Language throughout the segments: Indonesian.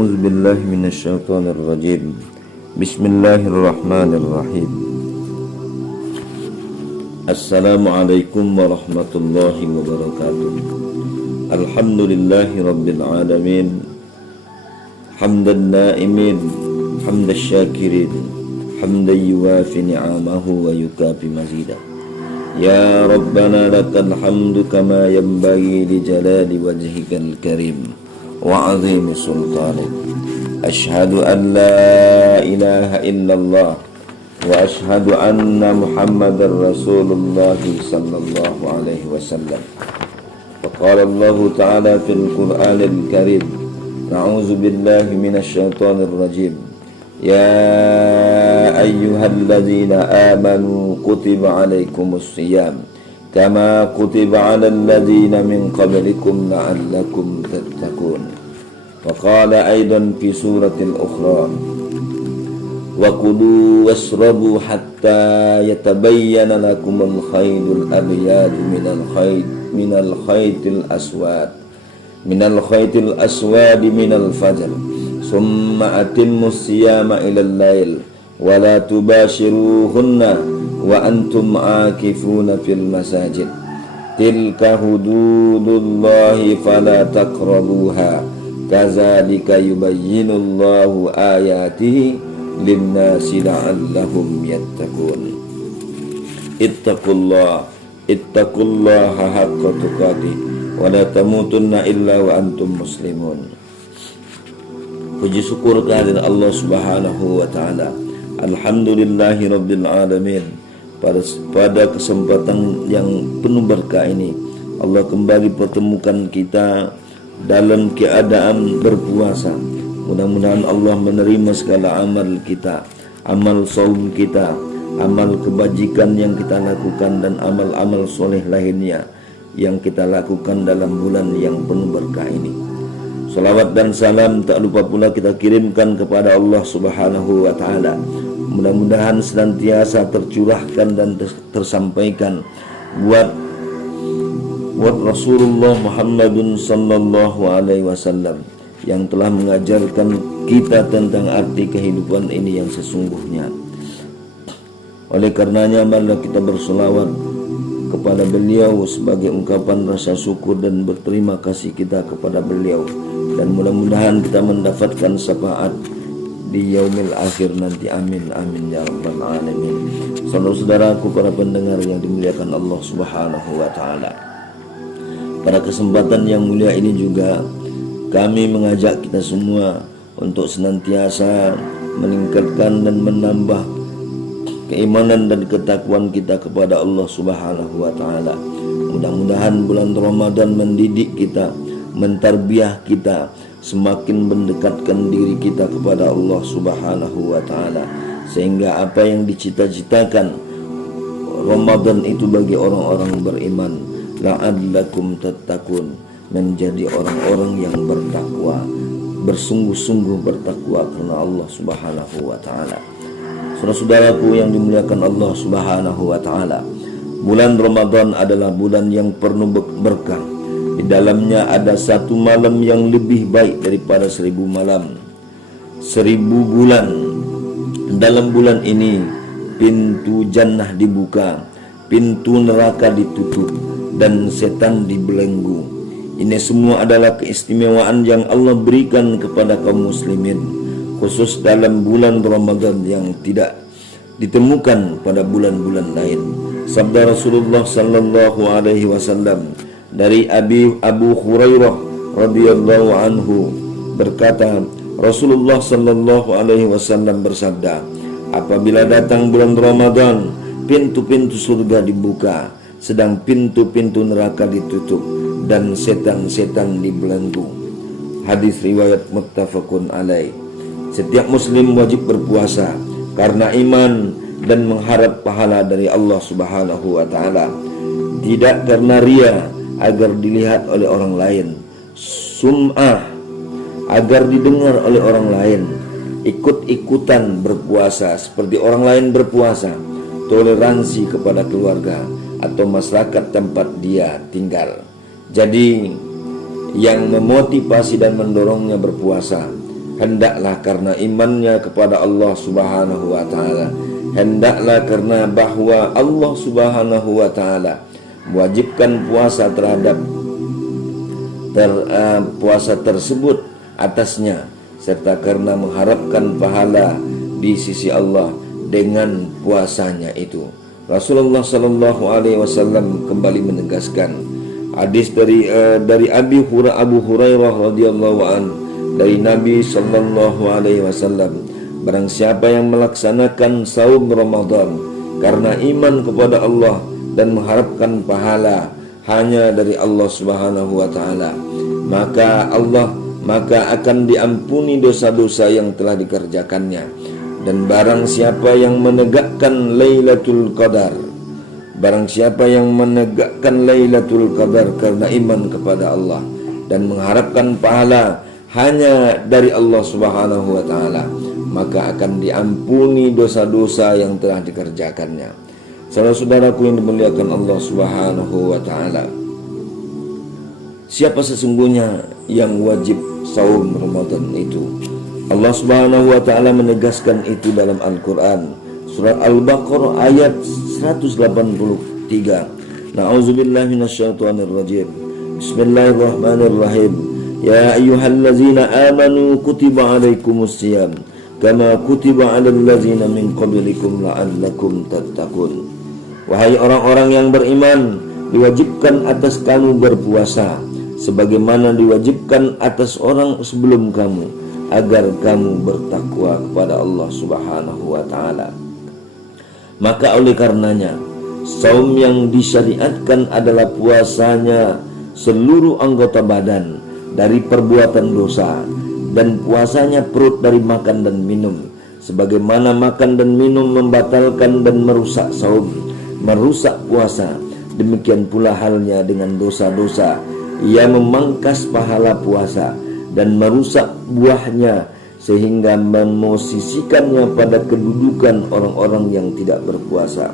A'udzu billahi minasyaitonir rajim. Bismillahirrahmanirrahim. Assalamualaikum warahmatullahi wabarakatuh. Alhamdulillahi rabbil alamin. Hamdan na'imin, hamdan syakirin, hamdan yuwafi ni'amahu wa yukafi mazidah. Ya Rabbana lakal hamdu kama yanbaghi li jalali wajhikal karim wa 'azimi sultanik. Asyhadu an la ilaha illallah wa asyhadu anna Muhammadar Rasulullah sallallahu alaihi wasallam. Faqala Allah ta'ala fil Qur'anil Karim, a'udzu billahi minasyaitonir rajim. Ya ayyuhalladzina amanu kutiba alaikumus shiyam kama kutiba alal ladzina min qablikum la'allakum tattaqun. Wa qala aidan fi suratil ukhra, wa kulu wasrabu hatta yatabayyana lakumul khaydul abyad minal khaytil aswad minal fajr summa atimmus siyama ilal lail wa la tubashiruhunna wa antum aakifuna fil masajid tilka hududullahi fala taqrabuha kadzalika yubayyinullahu ayatihi linnasi la'allahum yattaqun. Ittaqullaha haqqa tuqatih wa la tamutunna illa wa antum muslimun. Puji syukur kehadirat Allah Subhanahu wa taala. Alhamdulillahi rabbil alamin. Pada kesempatan yang penuh berkah ini, Allah kembali pertemukan kita dalam keadaan berpuasa. Mudah-mudahan Allah menerima segala amal kita, amal saum kita, amal kebajikan yang kita lakukan, dan amal-amal soleh lainnya yang kita lakukan dalam bulan yang penuh berkah ini. Salawat dan salam tak lupa pula kita kirimkan kepada Allah Subhanahu wa ta'ala. Mudah-mudahan senantiasa tercurahkan dan tersampaikan buat Rasulullah Muhammadun sallallahu alaihi wasallam yang telah mengajarkan kita tentang arti kehidupan ini yang sesungguhnya. Oleh karenanya marilah kita bersolawat kepada beliau sebagai ungkapan rasa syukur dan berterima kasih kita kepada beliau, dan mudah-mudahan kita mendapatkan syafaat di yaumil akhir nanti. Amin amin ya rabbal alamin. Saudara-saudaraku, para pendengar yang dimuliakan Allah Subhanahu wa taala, pada kesempatan yang mulia ini juga kami mengajak kita semua untuk senantiasa meningkatkan dan menambah keimanan dan ketakwaan kita kepada Allah Subhanahu wa taala. Mudah-mudahan bulan Ramadan mendidik kita, mentarbiah kita, semakin mendekatkan diri kita kepada Allah Subhanahu wa taala, sehingga apa yang dicita-citakan Ramadan itu bagi orang-orang beriman, la'allakum tattaqun, menjadi orang-orang yang bertakwa, bersungguh-sungguh bertakwa karena Allah Subhanahu wa taala. Saudara-saudaraku yang dimuliakan Allah Subhanahu wa taala, bulan Ramadan adalah bulan yang penuh berkah. Di dalamnya ada satu malam yang lebih baik daripada 1000 malam, 1000 bulan. Dalam bulan ini pintu jannah dibuka, pintu neraka ditutup, dan setan dibelenggu. Ini semua adalah keistimewaan yang Allah berikan kepada kaum muslimin, khusus dalam bulan Ramadan yang tidak ditemukan pada bulan-bulan lain. Sabda Rasulullah sallallahu alaihi wasallam dari Abu Hurairah radhiyallahu anhu berkata, Rasulullah sallallahu alaihi wasallam bersabda, apabila datang bulan Ramadan, pintu-pintu surga dibuka, sedang pintu-pintu neraka ditutup, dan setan-setan dibelenggu. Hadis riwayat muttafaqun alaih. Setiap muslim wajib berpuasa karena iman dan mengharap pahala dari Allah Subhanahu wa taala, tidak karena ria agar dilihat oleh orang lain, sum'ah agar didengar oleh orang lain, ikut-ikutan berpuasa seperti orang lain berpuasa, toleransi kepada keluarga atau masyarakat tempat dia tinggal. Jadi yang memotivasi dan mendorongnya berpuasa hendaklah karena imannya kepada Allah Subhanahu wa taala, hendaklah karena bahwa Allah Subhanahu wa taala mewajibkan puasa terhadap puasa tersebut atasnya, serta karena mengharapkan pahala di sisi Allah dengan puasanya itu. Rasulullah sallallahu alaihi wasallam kembali menegaskan, hadis dari Abu Hurairah radhiyallahu anhu dari Nabi sallallahu alaihi wasallam, barang siapa yang melaksanakan saum Ramadan karena iman kepada Allah dan mengharapkan pahala hanya dari Allah Subhanahu wa taala, maka akan diampuni dosa-dosa yang telah dikerjakannya. Dan barang siapa yang menegakkan Lailatul Qadar, barang siapa yang menegakkan Lailatul Qadar karena iman kepada Allah dan mengharapkan pahala hanya dari Allah Subhanahu wa taala, maka akan diampuni dosa-dosa yang telah dikerjakannya. Saudara-saudaraku yang dimuliakan Allah Subhanahu wa taala, siapa sesungguhnya yang wajib saum Ramadan itu? Allah Subhanahu wa taala menegaskan itu dalam Al-Qur'an, surat Al-Baqarah ayat 183. Na'udzubillahi minasyaitonir rajim. Bismillahirrahmanirrahim. Ya ayyuhallazina amanu kutiba alaikumus shiyam kama kutiba alal ladzina min qablikum la'allakum tattaqun. Wahai orang-orang yang beriman, diwajibkan atas kamu berpuasa sebagaimana diwajibkan atas orang sebelum kamu, agar kamu bertakwa kepada Allah Subhanahu wa taala. Maka oleh karenanya, saum yang disyariatkan adalah puasanya seluruh anggota badan dari perbuatan dosa, dan puasanya perut dari makan dan minum, sebagaimana makan dan minum membatalkan dan merusak saum, merusak puasa. Demikian pula halnya dengan dosa-dosa, ia memangkas pahala puasa dan merusak buahnya, sehingga memosisikannya pada kedudukan orang-orang yang tidak berpuasa.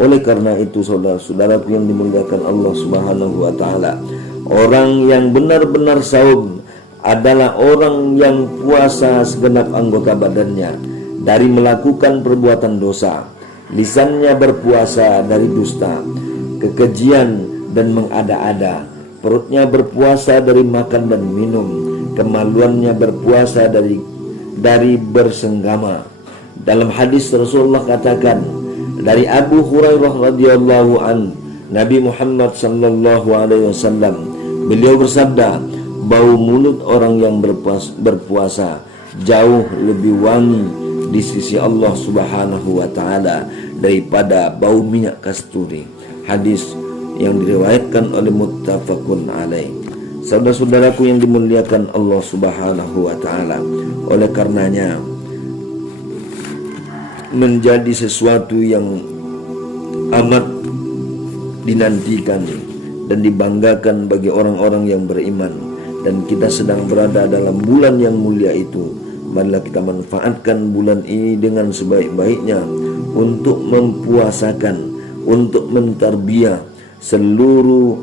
Oleh karena itu, saudara-saudaraku yang dimuliakan Allah Subhanahu wa taala, orang yang benar-benar saum adalah orang yang puasa segenap anggota badannya dari melakukan perbuatan dosa, lisannya berpuasa dari dusta, kekejian dan mengada-ada, perutnya berpuasa dari makan dan minum, kemaluannya berpuasa dari bersenggama. Dalam hadis Rasulullah katakan dari Abu Hurairah radhiyallahu an, Nabi Muhammad sallallahu alaihi wasallam, beliau bersabda, bau mulut orang yang berpuasa jauh lebih wangi di sisi Allah Subhanahu wa taala daripada bau minyak kasturi. Hadis yang diriwayatkan oleh muttafaqun alaih. Saudara-saudaraku yang dimuliakan Allah Subhanahu wa taala, oleh karenanya menjadi sesuatu yang amat dinantikan dan dibanggakan bagi orang-orang yang beriman, dan kita sedang berada dalam bulan yang mulia itu. Marilah kita manfaatkan bulan ini dengan sebaik-baiknya untuk mempuasakan, untuk mentarbiyah seluruh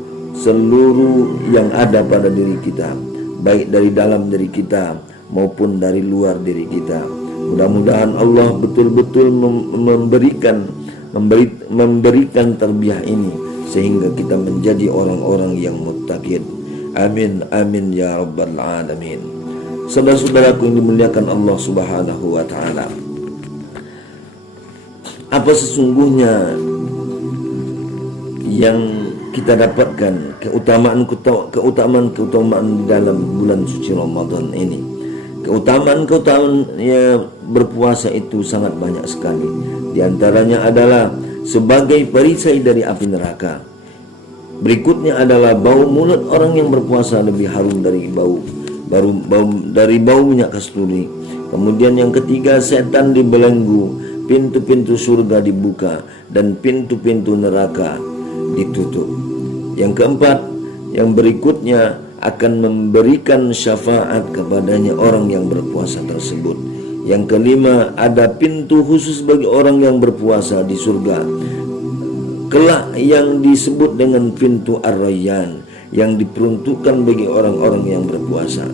yang ada pada diri kita, baik dari dalam diri kita maupun dari luar diri kita. Mudah-mudahan Allah betul-betul memberikan tarbiyah ini sehingga kita menjadi orang-orang yang muttaqin. Amin amin ya rabbal alamin. Saudara-saudaraku yang dimuliakan Allah Subhanahu wa taala, apa sesungguhnya yang kita dapatkan keutamaan di dalam bulan suci Ramadan ini? Keutamaan ya, berpuasa itu sangat banyak sekali. Di antaranya adalah sebagai perisai dari api neraka. Berikutnya adalah bau mulut orang yang berpuasa lebih harum dari bau minyak kasturi. Kemudian yang ketiga, setan dibelenggu, pintu-pintu surga dibuka dan pintu-pintu neraka ditutup. Yang keempat, yang berikutnya akan memberikan syafaat kepadanya orang yang berpuasa tersebut. Yang kelima, ada pintu khusus bagi orang yang berpuasa di surga kelak yang disebut dengan pintu Ar-Rayyan, yang diperuntukkan bagi orang-orang yang berpuasa.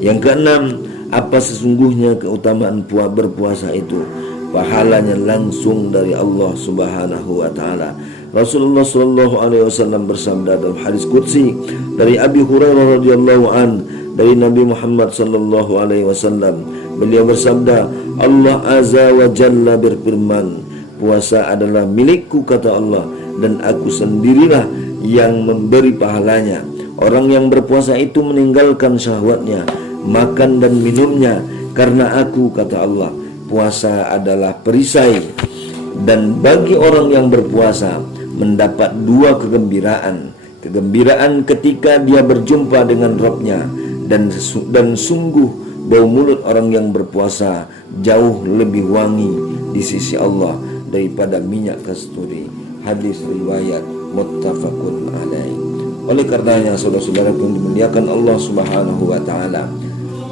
Yang keenam, Apa sesungguhnya keutamaan berpuasa itu? Pahalanya langsung dari Allah Subhanahu wa taala. Rasulullah sallallahu alaihi wasallam bersabda dalam hadis qudsi dari Abi Hurairah radhiyallahu an, dari Nabi Muhammad sallallahu alaihi wasallam, beliau bersabda, Allah azza wa jalla berfirman, puasa adalah milikku kata Allah, dan aku sendirilah yang memberi pahalanya. Orang yang berpuasa itu meninggalkan syahwatnya, makan dan minumnya karena aku kata Allah. Puasa adalah perisai, dan bagi orang yang berpuasa mendapat dua kegembiraan. Kegembiraan ketika dia berjumpa dengan Rabb-nya, dan sungguh bau mulut orang yang berpuasa jauh lebih wangi di sisi Allah daripada minyak kasturi. Hadis riwayat muttafaqun alaih. Oleh karenanya saudara-saudara yang dimuliakan Allah Subhanahu wa taala,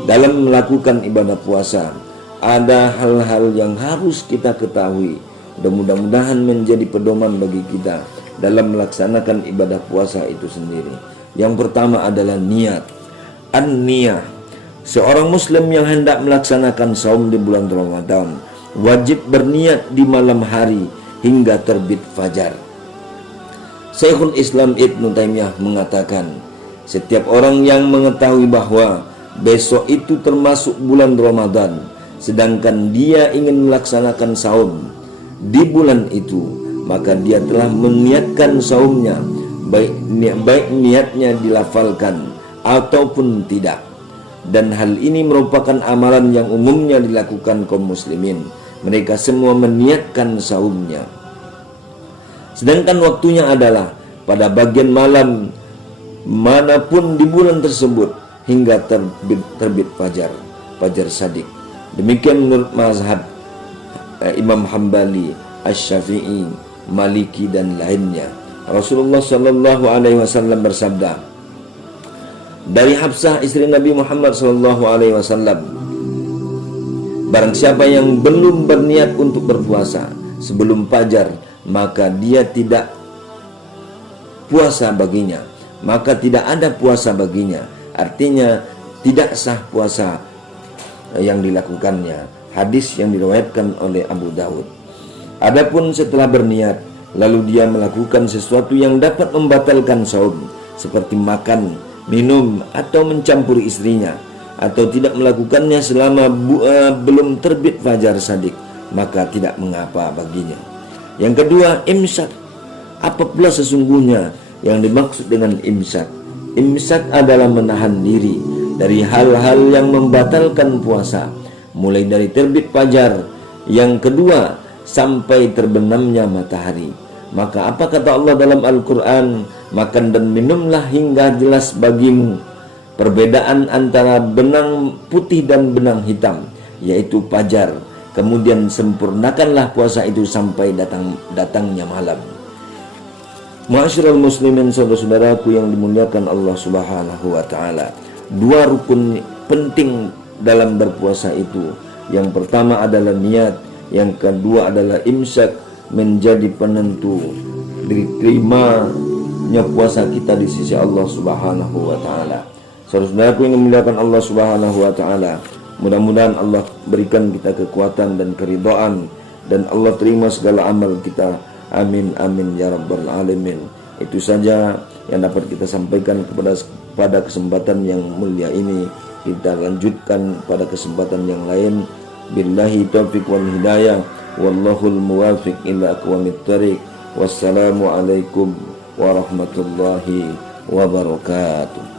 dalam melakukan ibadah puasa ada hal-hal yang harus kita ketahui dan mudah-mudahan menjadi pedoman bagi kita dalam melaksanakan ibadah puasa itu sendiri. Yang pertama adalah niat. An-niyah. Seorang muslim yang hendak melaksanakan saum di bulan Ramadan wajib berniat di malam hari hingga terbit fajar. Syekhul Islam Ibnu Taimiyah mengatakan, setiap orang yang mengetahui bahwa besok itu termasuk bulan Ramadan, sedangkan dia ingin melaksanakan saum di bulan itu, maka dia telah meniatkan saumnya, baik niatnya dilafalkan ataupun tidak. Dan hal ini merupakan amalan yang umumnya dilakukan kaum muslimin. Mereka semua meniatkan saumnya. Sedangkan waktunya adalah pada bagian malam manapun di bulan tersebut hingga terbit fajar shadiq. Demikian menurut mazhab Imam Hambali, Asy-Syafi'i, Maliki dan lainnya. Rasulullah sallallahu alaihi wasallam bersabda dari Hafsah istri Nabi Muhammad sallallahu alaihi wasallam, barang siapa yang belum berniat untuk berpuasa sebelum fajar, maka dia tidak puasa baginya, maka tidak ada puasa baginya. Artinya tidak sah puasa yang dilakukannya. Hadis yang diriwayatkan oleh Abu Daud. Adapun setelah berniat lalu dia melakukan sesuatu yang dapat membatalkan saum, seperti makan, minum atau mencampuri istrinya, atau tidak melakukannya selama belum terbit fajar shadiq, maka tidak mengapa baginya. Yang kedua, imsak. Apa pula sesungguhnya yang dimaksud dengan imsak? Imsak adalah menahan diri dari hal-hal yang membatalkan puasa, mulai dari terbit fajar. Yang kedua, sampai terbenamnya matahari. Maka apa kata Allah dalam Al-Quran? Makan dan minumlah hingga jelas bagimu perbedaan antara benang putih dan benang hitam, yaitu fajar. Kemudian sempurnakanlah puasa itu sampai datangnya malam. Ma'asyiral muslimin, saudara-saudaraku yang dimuliakan Allah Subhanahu wa taala. Dua rukun penting dalam berpuasa itu. Yang pertama adalah niat, yang kedua adalah imsak, menjadi penentu diterimanya puasa kita di sisi Allah Subhanahu wa taala. Saudara-saudaraku yang dimuliakan Allah Subhanahu wa taala, mudah-mudahan Allah berikan kita kekuatan dan keridhaan, dan Allah terima segala amal kita. Amin amin ya rabbal alamin. Itu saja yang dapat kita sampaikan pada kesempatan yang mulia ini. Kita lanjutkan pada kesempatan yang lain. Billahi taufiq wal hidayah, wallahul muwafiq ila aqwamit thariq. Wassalamu alaikum warahmatullahi wabarakatuh.